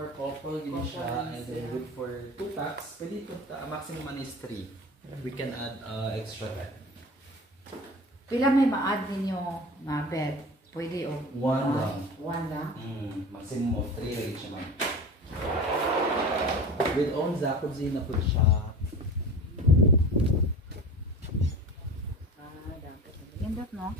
for couple, gini siya, and then good for 2 packs. Pwede ito, maximum man is 3. We can add extra bed. Pila may ma-add ninyo nga bed? Pwede o? 1 lang. 1 lang? Maximum of 3 rin siya man. With own jacuzzi na po siya. Dapat. Ganda, no?